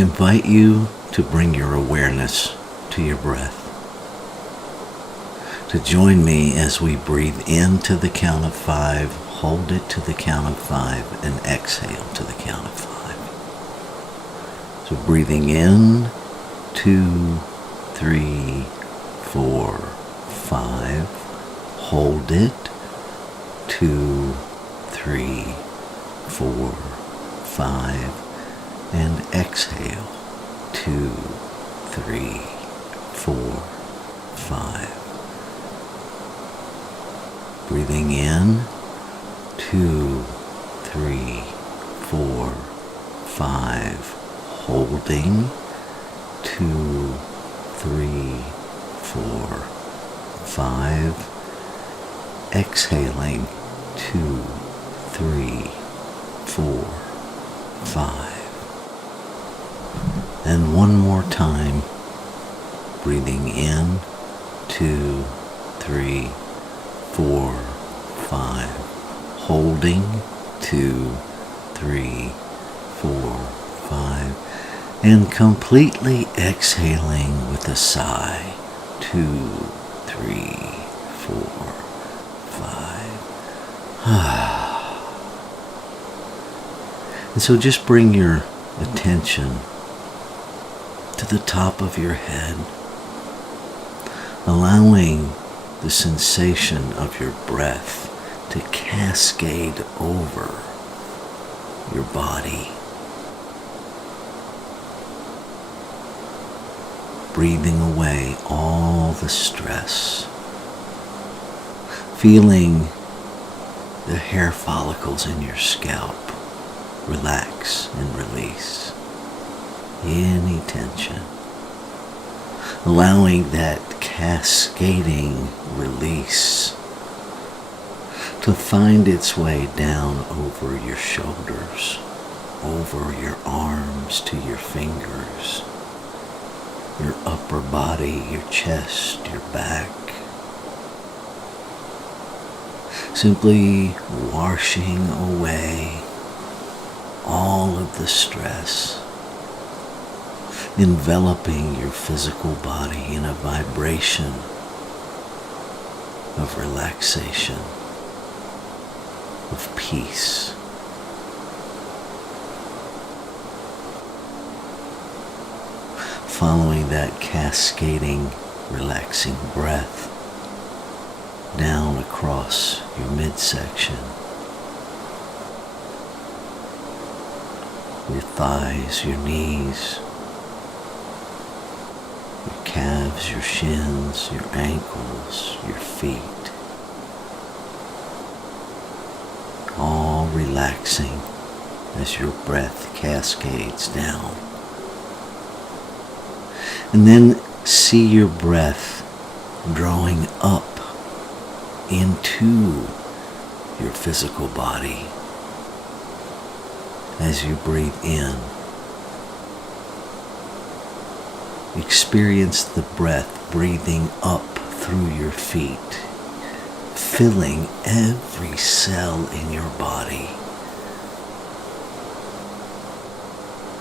invite you to bring your awareness to your breath. To join me as we breathe in to the count of 5, hold it to the count of 5, and exhale to the count of 5. So breathing in, 2, 3, 4, 5. Hold it, 2, 3, 4, 5. And exhale, 2, 3, 4, 5. Breathing in, 2, 3, 4, 5. Holding, 2, 3, 4, 5. Exhaling, 2, 3, 4, 5. And one more time, breathing in, 2, 3, 4, 5. Holding, 2, 3, 4, 5. And completely exhaling with a sigh, 2, 3, 4, 5. And so just bring your attention to the top of your head, allowing the sensation of your breath to cascade over your body. Breathing away all the stress, feeling the hair follicles in your scalp relax and release any tension, allowing that cascading release to find its way down over your shoulders, over your arms to your fingers, your upper body, your chest, your back. Simply washing away all of the stress, enveloping your physical body in a vibration of relaxation, of peace. Following that cascading, relaxing breath down across your midsection, your thighs, your knees, your calves, your shins, your ankles, your feet, all relaxing as your breath cascades down. And then see your breath drawing up into your physical body as you breathe in. Experience the breath breathing up through your feet, filling every cell in your body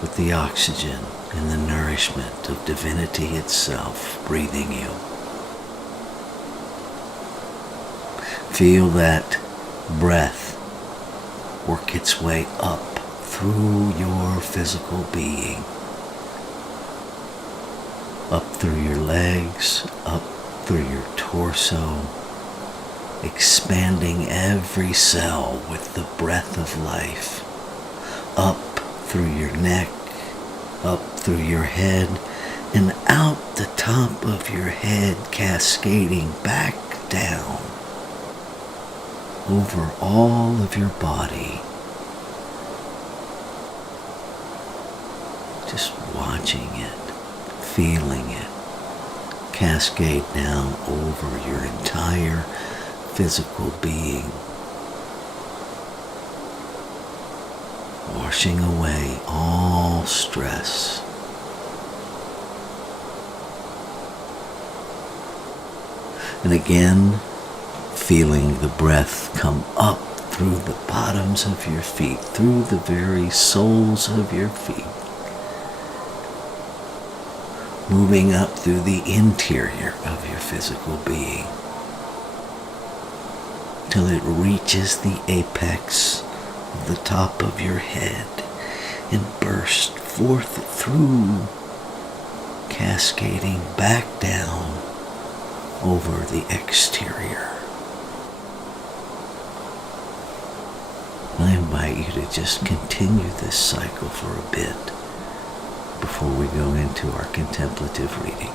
with the oxygen and the nourishment of divinity itself breathing you. Feel that breath work its way up through your physical being, up through your legs, up through your torso, expanding every cell with the breath of life, up through your neck, up through your head, and out the top of your head, cascading back down over all of your body. Just watching it, feeling it cascade down over your entire physical being, washing away all stress. And again, feeling the breath come up through the bottoms of your feet, through the very soles of your feet, moving up through the interior of your physical being till it reaches the apex of the top of your head and bursts forth through, cascading back down over the exterior. I invite you to just continue this cycle for a bit before we go into our contemplative reading.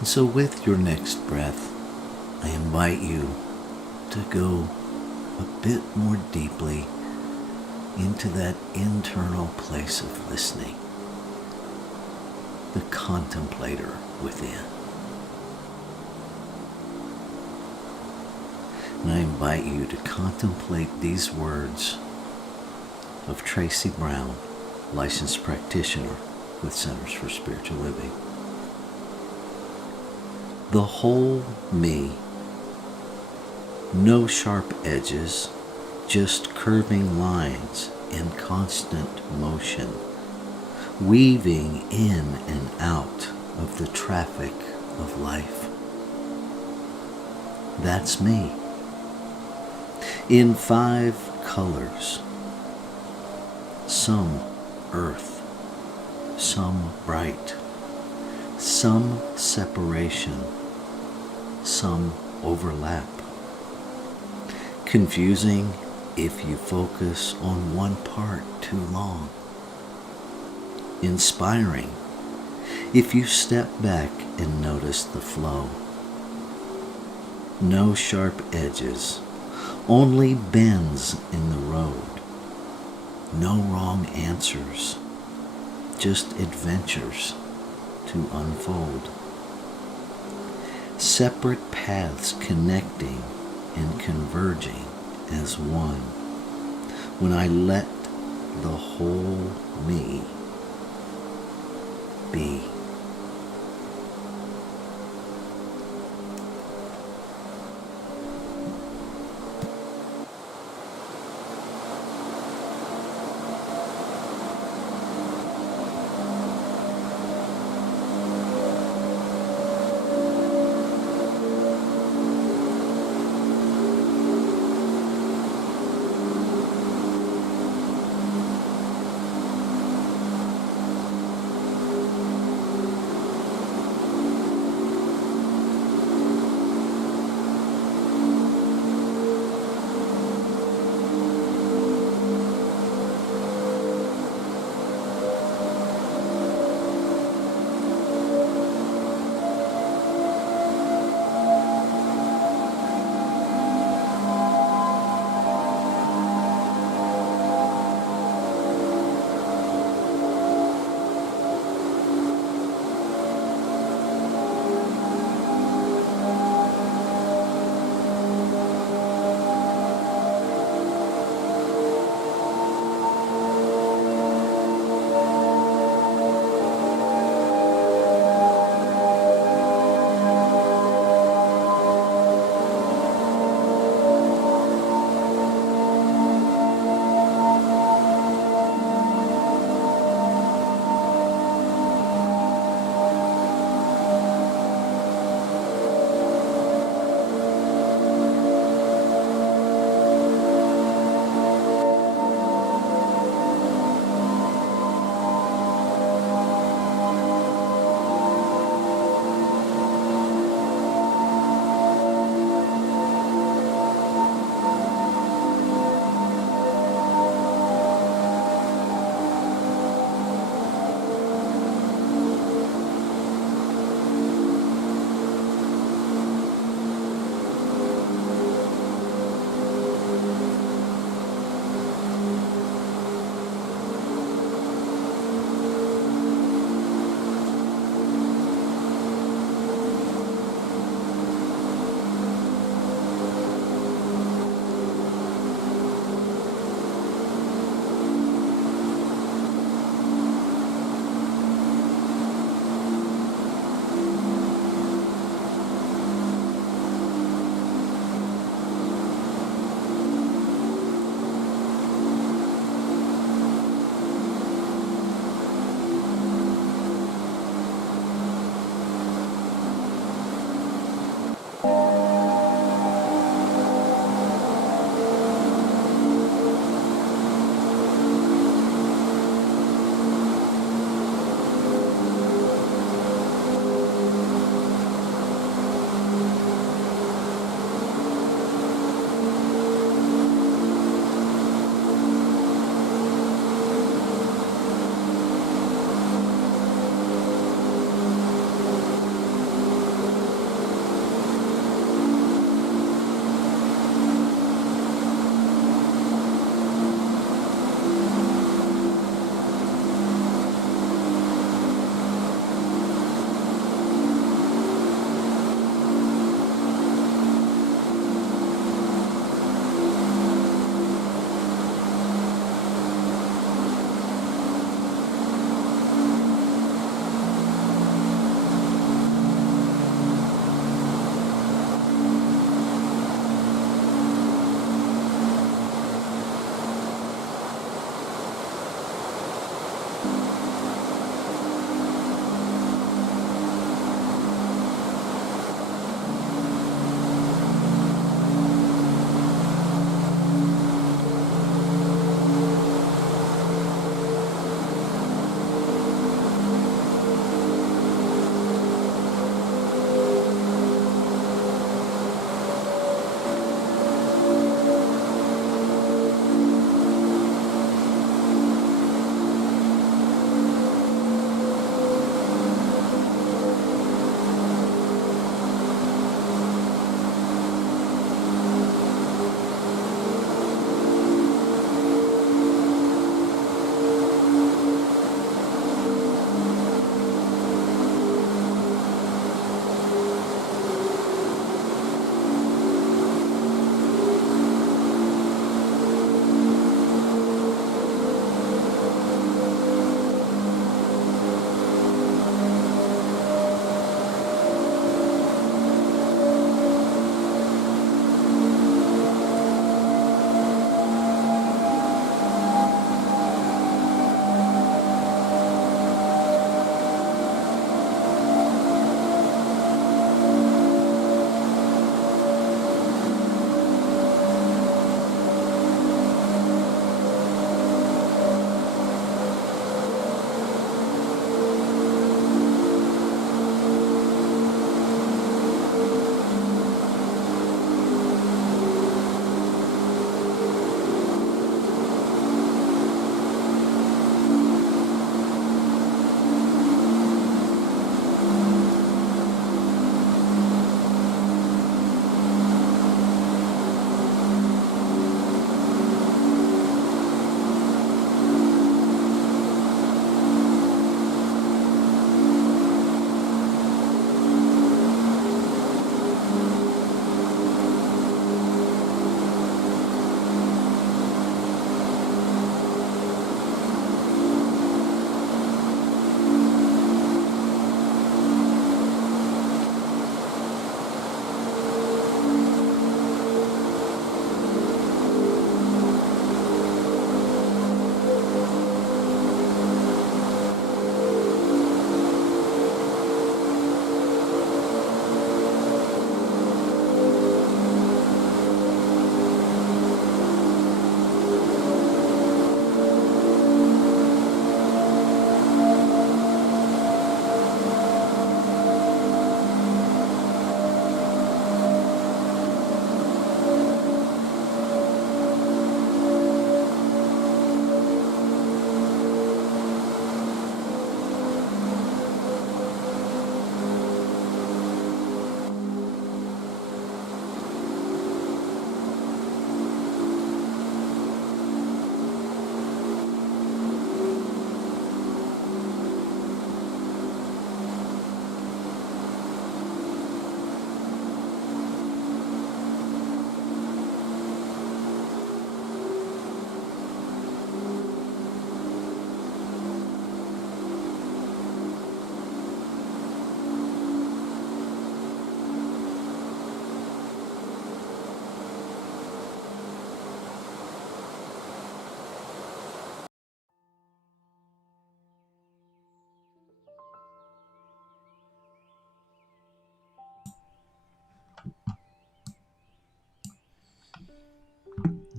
And so with your next breath, I invite you to go a bit more deeply into that internal place of listening, the contemplator within. And I invite you to contemplate these words of Tracy Brown, licensed practitioner with Centers for Spiritual Living. The whole me, no sharp edges, just curving lines in constant motion, weaving in and out of the traffic of life. That's me. In 5 colors, some earth, some bright, some separation, some overlap. Confusing if you focus on one part too long. Inspiring if you step back and notice the flow. No sharp edges, only bends in the road. No wrong answers, just adventures to unfold. Separate paths connecting and converging as one. When I let the whole me be.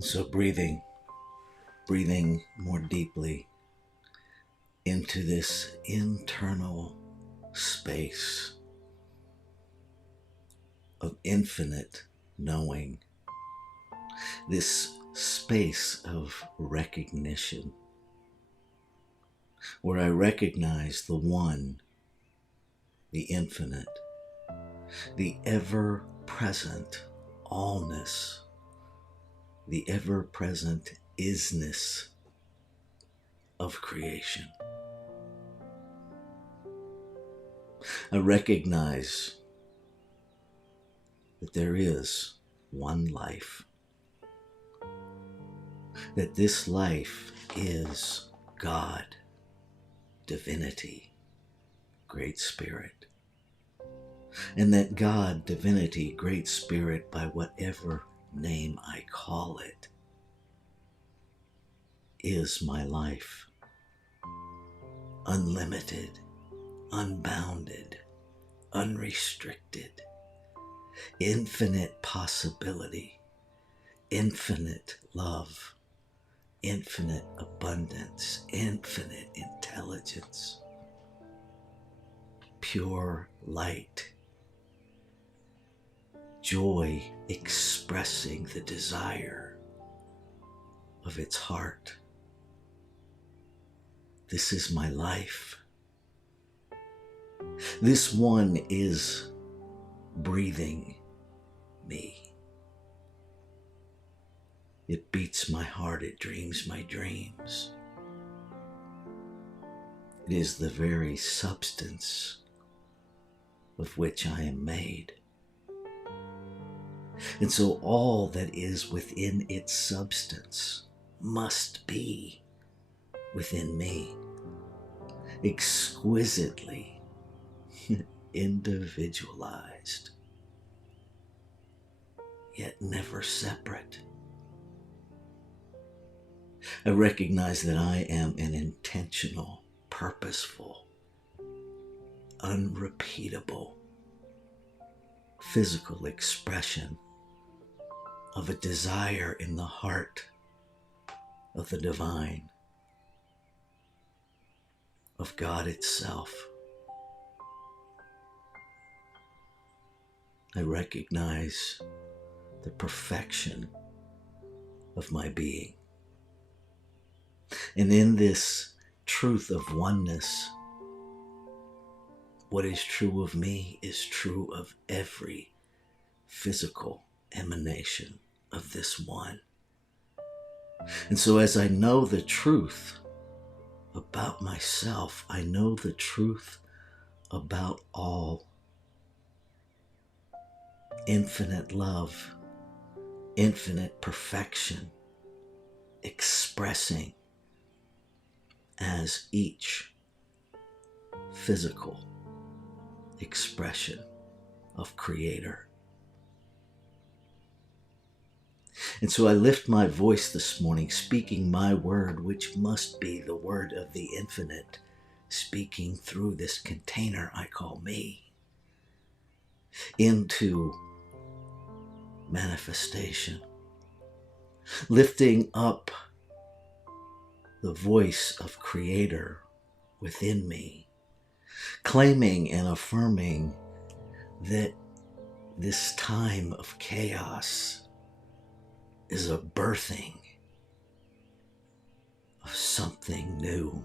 So breathing more deeply into this internal space of infinite knowing, this space of recognition, where I recognize the one, the infinite, the ever-present allness, the ever-present isness of creation. I recognize that there is one life, that this life is God, divinity, Great Spirit, and that God, divinity, Great Spirit, by whatever name I call it, is my life, unlimited, unbounded, unrestricted, infinite possibility, infinite love, infinite abundance, infinite intelligence, pure light, joy expressing the desire of its heart. This is my life. This one is breathing me. It beats my heart, it dreams my dreams. It is the very substance of which I am made. And so all that is within its substance must be within me, exquisitely individualized, yet never separate. I recognize that I am an intentional, purposeful, unrepeatable, physical expression of a desire in the heart of the divine, of God itself. I recognize the perfection of my being. And in this truth of oneness, what is true of me is true of every physical emanation of this one. And so as I know the truth about myself, I know the truth about all. Infinite love, infinite perfection, expressing as each physical expression of Creator. And so I lift my voice this morning, speaking my word, which must be the word of the infinite, speaking through this container I call me, into manifestation, lifting up the voice of Creator within me, claiming and affirming that this time of chaos is a birthing of something new,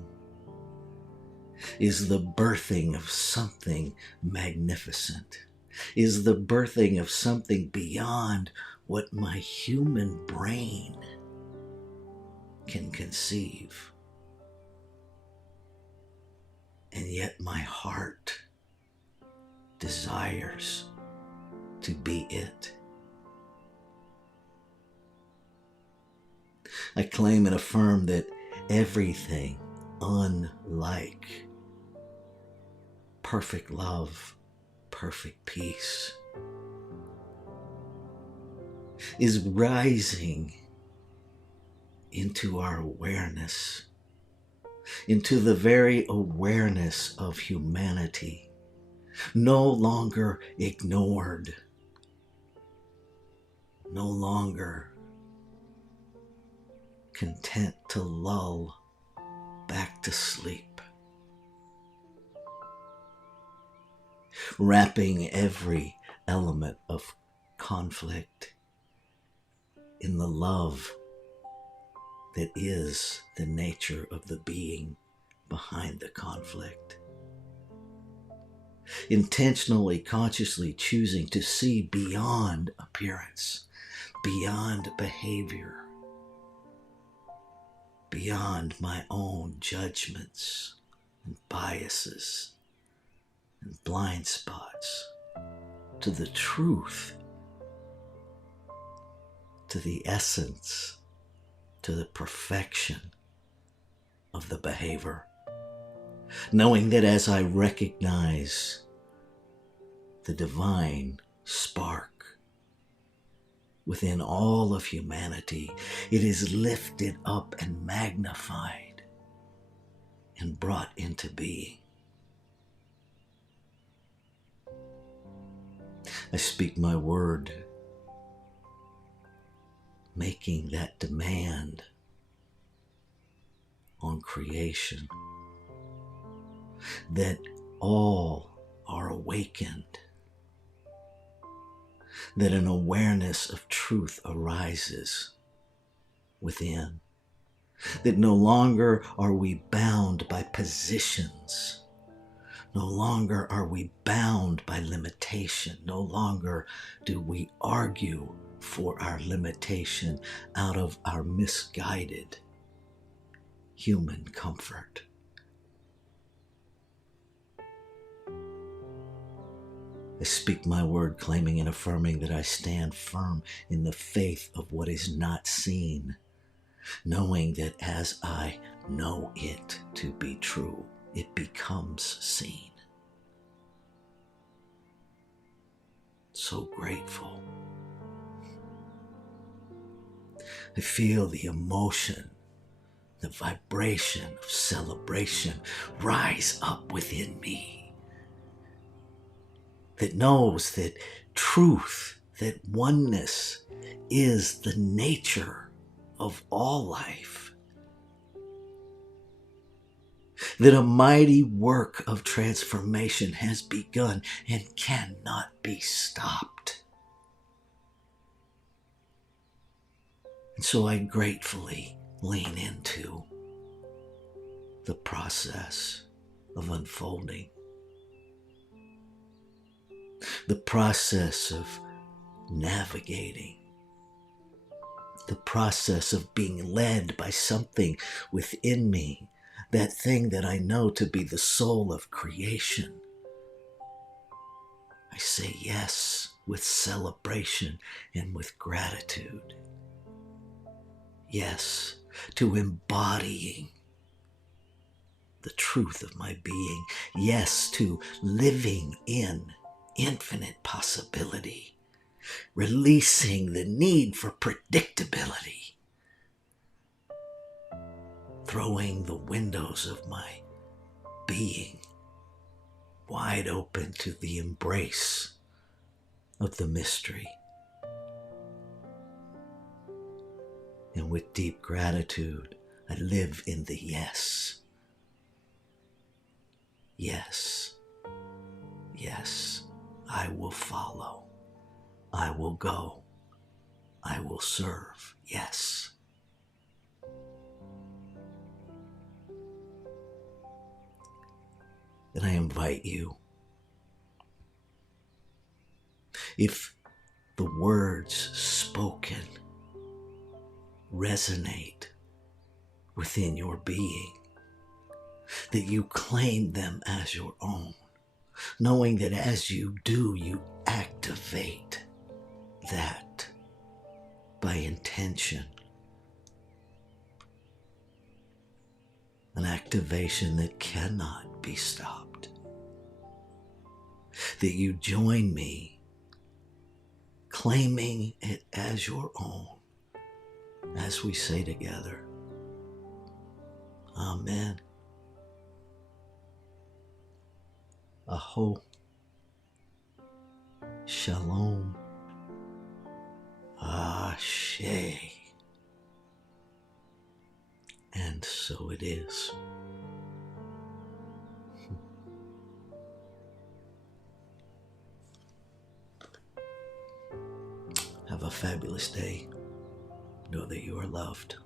is the birthing of something magnificent, is the birthing of something beyond what my human brain can conceive. And yet my heart desires to be it. I claim and affirm that everything unlike perfect love, perfect peace, is rising into our awareness, into the very awareness of humanity, no longer ignored, no longer content to lull back to sleep, wrapping every element of conflict in the love that is the nature of the being behind the conflict. Intentionally, consciously choosing to see beyond appearance, beyond behavior, beyond my own judgments and biases and blind spots, to the truth, to the essence, to the perfection of the behavior. Knowing that as I recognize the divine spark within all of humanity, it is lifted up and magnified and brought into being. I speak my word, making that demand on creation, that all are awakened, that an awareness of truth arises within, that no longer are we bound by positions, no longer are we bound by limitation, no longer do we argue for our limitation out of our misguided human comfort. I speak my word, claiming and affirming that I stand firm in the faith of what is not seen, knowing that as I know it to be true, it becomes seen. So grateful. I feel the emotion, the vibration of celebration rise up within me, that knows that truth, that oneness is the nature of all life, that a mighty work of transformation has begun and cannot be stopped. And so I gratefully lean into the process of unfolding, the process of navigating, the process of being led by something within me, that thing that I know to be the soul of creation. I say yes with celebration and with gratitude. Yes to embodying the truth of my being. Yes to living in infinite possibility, releasing the need for predictability, throwing the windows of my being wide open to the embrace of the mystery. And with deep gratitude, I live in the yes. Yes. Yes. I will follow. I will go. I will serve. Yes. And I invite you, if the words spoken resonate within your being, that you claim them as your own, knowing that as you do, you activate that by intention. An activation that cannot be stopped. That you join me claiming it as your own as we say together, Amen. Aho. Shalom. Ashe. so it is. Have a fabulous day. Know that you are loved.